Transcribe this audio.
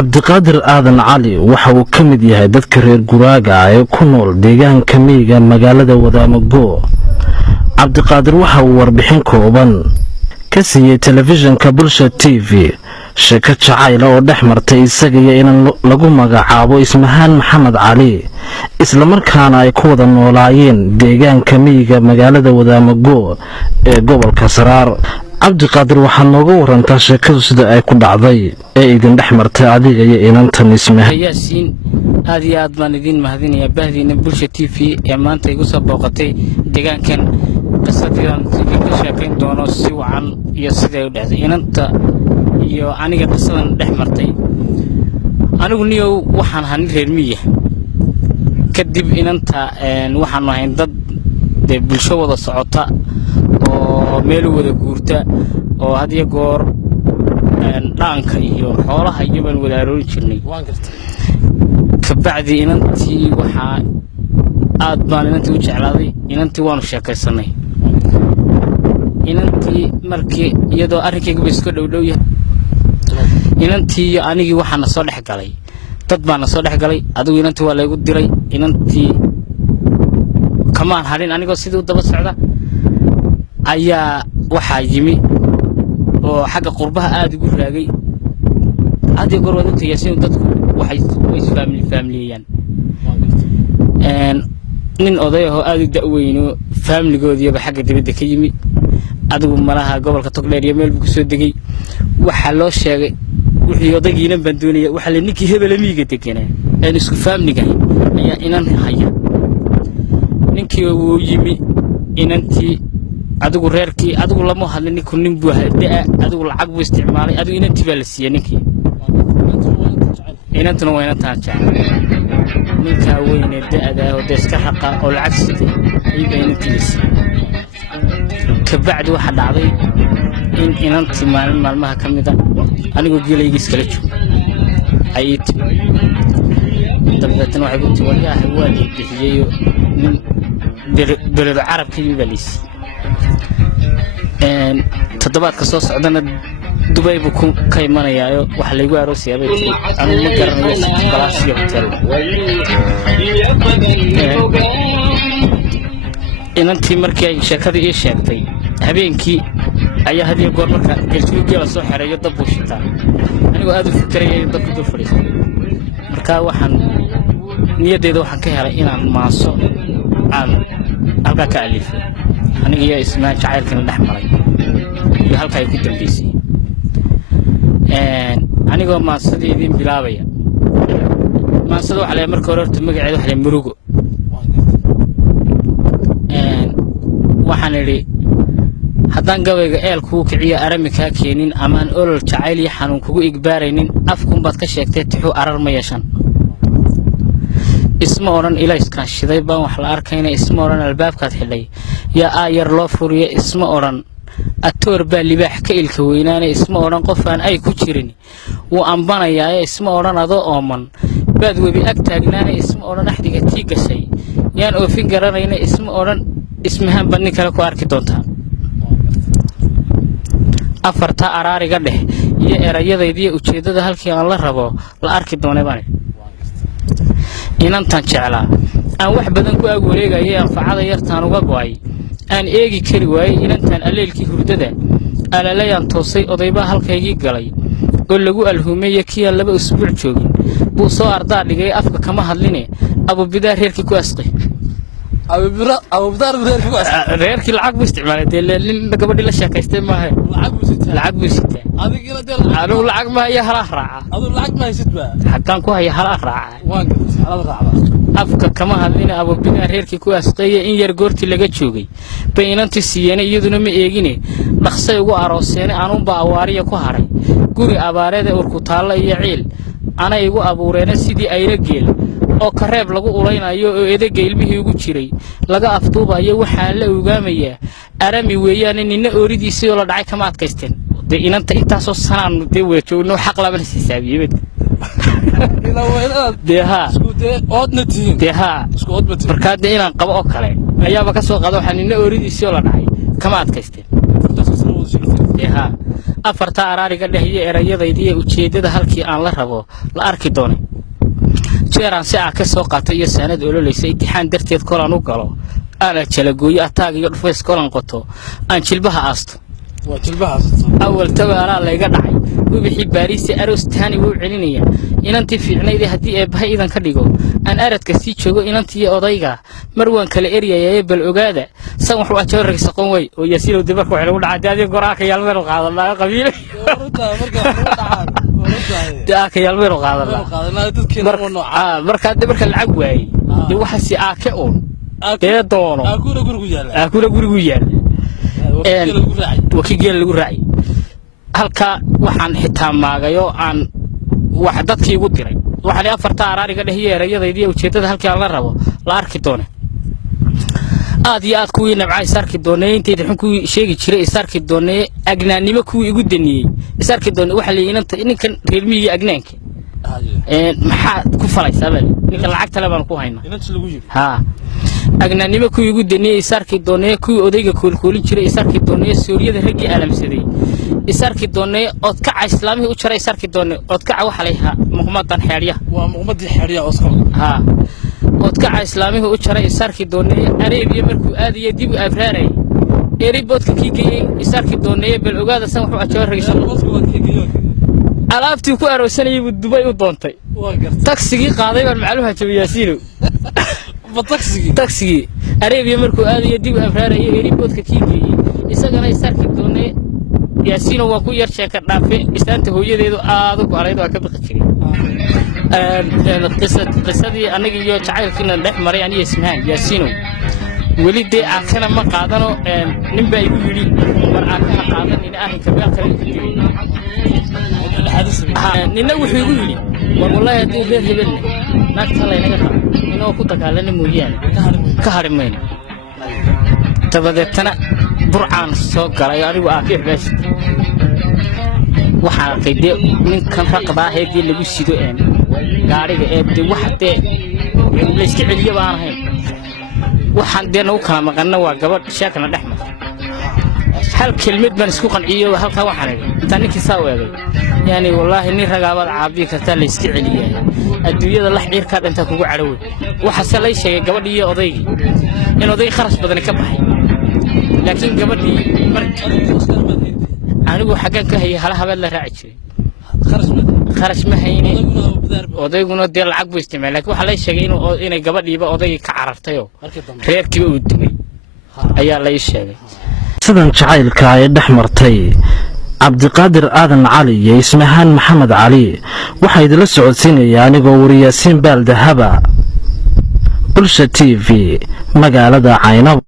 cabdiqaadir aadan cali waxa uu ka mid yahay dadka reer guraaga ee ku nool deegaanka miyiga magaalada Wadaamago. cabdiqaadir waxa uu warbixin kooban ka siiyay telefishinka Bulsha TV sheeko jacayl oo dhex martay isaga iyo in lagu magacaabo Ismahaan Maxamed Cali isla markaana ay ku wada noolaayeen deegaanka miyiga magaalada Wadaamago ee gobolka Saraar. cabdiqaadir waxaa nooga warantaa sheekadu sida ay ku dhacday ee idin dhex martay adiga iyo inantan Ismahaan. yaasiin aad iyo aad baan idin mahadinayaa bahdiina Bulsha TV ee maanta igu soo booqatay deegaankan qisadiidan sidii ka sheekayn doono si wacan iyo sida ay u dhacday inanta iyo aniga qisadan dhex martay. anigu niyow waxaan ahaa reer miyiga kadib inanta waxaan ahayn dad bulsho wada socota oo meel wada guurta oo had iyo goor dhaanka iyo xoolaha iyo baan wada aroori jirnay. kabacdi inantii waxa aad baan inantii u jeclaaday, inantii waanu sheekaysanay. inantii markii iyadoo arrinkaygu iska dhowdhow yahay inantii iyo anigii waxaana soo dhex galay dad baana soo dhex galay. adigu inantii waa laygu diray, inantii kamaan hadhin anigoo sidii u daba socda ayaa waxaa yimi oo xagga qurbaha aad ugu raagay. hadii goor wada tagayeen dadku waxay isfaamiliyaan nin oday ah oo aad u da'weyno faamiligoodiiba xagga dibadda ka yimi. adigu malaha gobolka Togdheer iyo meel buu soo degay. waxa loo sheegay wixii odaygiina bandoonaya waxa la ninkii hebel miyiga deganaa aan isku faamiliga ayaa inan haya. ninkii uu yimi inantii adigu reerkii adigu lama hadlin ku nin buu hadaa adigu lacag buu isticmaalay. adigu inantii baa la siiyay ninkii inantuna waa inantaan jecel ninka weyne da'da oo iska raqa oo lacag sitay ayay inantii la siiyay. kabacdi waxa dhacday in inantii maalmaha kamida anigu geelayga iskala joogo ay dabadana waxay ku tiwaayaa waa bixiyay nin bered carab ka yimid baliis toddobaadka soo socdana Dubai buu ka imanayaayo wax lagu aroosiyay anigu ma garanayo balaasiyo hotel. inantii markii ay sheekadii ii sheegtay habeenkii ayaa hadiyo goor marka galkiiga la soo xareeyo dab u shitaa anigu aad u fikiray dabka dul fadhiisto. marka waxaan niyadeyda waxaan ka helay inaan maaso aan halka ka alifay aniga iyo Ismahaan jacaylkan dhex maray iyo halka ay ku dambeysay. anigoo maasadeedii bilaabaya maasada waxa la markii hore magaceedu waxa la murugo. waxaan iri haddaan gabayga eelku kiciyo arami ka keenin ama aan olol jacayl iyo xanuun kugu igbaaraynin afkun baad ka sheegtay tixu arar ma yeeshan. isma oran ila iskaan shiday baan wax la arkayna, isma oran albaabkaad xidhay yaa aayar loo furiyo, isma oran atoor baa libaax ka ilka weynaana, isma oran qofaan ay ku jirin wuu ambanayaa, isma oran adoo ooman baad webi ag taagnaana, isma oran axdiga tii gashay yaan oofin garanayna, isma oran Ismahaan baan kala ku arki doontaa. afarta araariga dhex iyo erayadayda ujeedada halkii aan la rabo la arki doonay baan inantan jeclaa aan wax badan ku ag wareegayay anfacada yartaan uga go'ay aan eegi kari waayay inantan aleelkii hurdada alalayaan toosay odayba halkaygii galay oo lagu alhuumay kii aan 2 usbuuc joogin buu soo ardaa dhigay afka kama hadline abu bidaar reerkii ku asqay أبو بدار غيرك العقب استعمال قبل لا شاكيستي ما هي العقب بسيطة أنا العقب ما هي هلا راعة أنا العقب ما هي ستة حتى كوها هي هلا راعة أفكر كما هذين أبو بدار غيرك كويس قية إن يرجورتي لقيت شوقي بين أنت سيانة يدنا ميجيني نخسي وعروسيني أنا بأواري كهاري قولي أبارد وركوتالا يعيل أنا يجو أبو رينا سيدي أي رجال oo kareeb lagu ulaynayo oo eedega ilmihii ugu jiray laga afduubayo waxa la ogaamaya arami weeyaan inna ooridiisii oo la dhacay kama adkaysteen inanta intaasoo sanaan weejoogno xaq lama xisaabiyay markaa inaan qabo oo kale ayaaba ka soo qaado waxaan inna ooridiisii oo la dhacay kama adkaysteen ها أفرتا أراري قد هي إرياضة دي وشيدة هالكي أن لا ربو لا أركي دوني جيران ساعة كسوقات iyo sanad ololeysay imtixaan darteed kolan u galo ana jalagoyo ataag iyo dhufeys kolan qoto aan jilbaha aasto waa jilbaha aasto awal tabaara la iga dhacay wixii baariisi aroos taani wuu celinaya inantii fiicnaydii hadii ay bahay idan ka dhigo aan aradka sii joogo inantii odayga mar waan kala eriyay bal ogaada san wax waa joorag saqon way oo yasiilo dibarku waxay lagu dhacay adii goraaka yaalmeel qaadanaa qabiil daaka yaalmeel qaadanaa marka lacag waayay dii waxa si aake oo ee doono akura gurigu yaal wakiigeel lagu raacay halka waxaan xitaa maagayo aan wax dadkii ugu diray waxaan afarta araariga dhahiyeerayadaydi ujeedada halkii aan la rabo la arki doone aad iyo aad kuwii nabcay sarki doonay intay xun ku sheegi jiray isarki doonay agnaanimo kuwii igu daniyay isarki doonay waxa leeyahay ninkan reermiga agnaanka maxaa ku falaysaa bal ninka lacagta la baan ku haynaa ha agnaanimo kuwii igu daniyay isarki doonay kuwii odayga koolkoolin jiray isarki doonay Suuriyada ragii alamsaday isarki doonay od ka islaamii u jaray isarki doonay od ka waxa leeyahay muqmadan xeeriya waa muqmadii xeeriya Oscar ha od ka islaamii u jaray isarki doonay Arabiya markuu aadiyo dib u abraaray eribodka kiigay isarki doonay bal ogaada san wuxuu ajooraysan alaabtii ku aroosanayay Dubai u doontay taxigi qaaday baan macluuha jabiyaasiino taxigi Arabiya markuu aadiyo dib u abraaray eribodka kiigay isagana isarki doonay yaasiino waa ku yar sheeka dhaafe istaanta hooyadeedu aad u go'areed waa ka baqi jiray qisadii aniga iyo jacaylkiina dhex maray aniga ismaan yaasiino weli dee aakana ma qaadano nin baa igu yiri war aakana qaadan in arrinka meel kale ku jiray ninna wuxuu igu yiri war wallahi hadii reer hebelne naagta la inaga qabo inoo ku dagaalana mooyaane ka harimayno tabadeetana burcaan soo galay anigu aakir bees waxaan arkay dee ninkan raqda ah ee lagu sido gaariga ee waxde la iska celiyo baan ahayn waxaan dee nagu kala maqana waa gabadh sheekana dhexmar hal kelmad baan isku qanciyo halka waxaan inta ninkii saa weeday yani wallahi nin ragaabad caabi karta la iska celiyaa adduunyada la xiriirka dhinta kugu cadaway waxa salay sheegay gabadhii iyo odaygii in oday kharash badan ka baxay laakiin gabadhii anigu xagan ka hayay hal habad la raaci jiray kharash ma hayne odayguna dee lacag buu isticmaalay laakiin waxa la sheegay inay gabadhiiba odayga ka carartay oo reerkiiba uu dumay ayaa la sheegay sidan jacaylka ay dhaxmartay Cabdiqaadir Aadan Cali iyo Ismahaan Maxamed Cali waxa idila socodsiinaya anigoo wariyaasiin baal dahaba Bulsha TV magaalada Caynab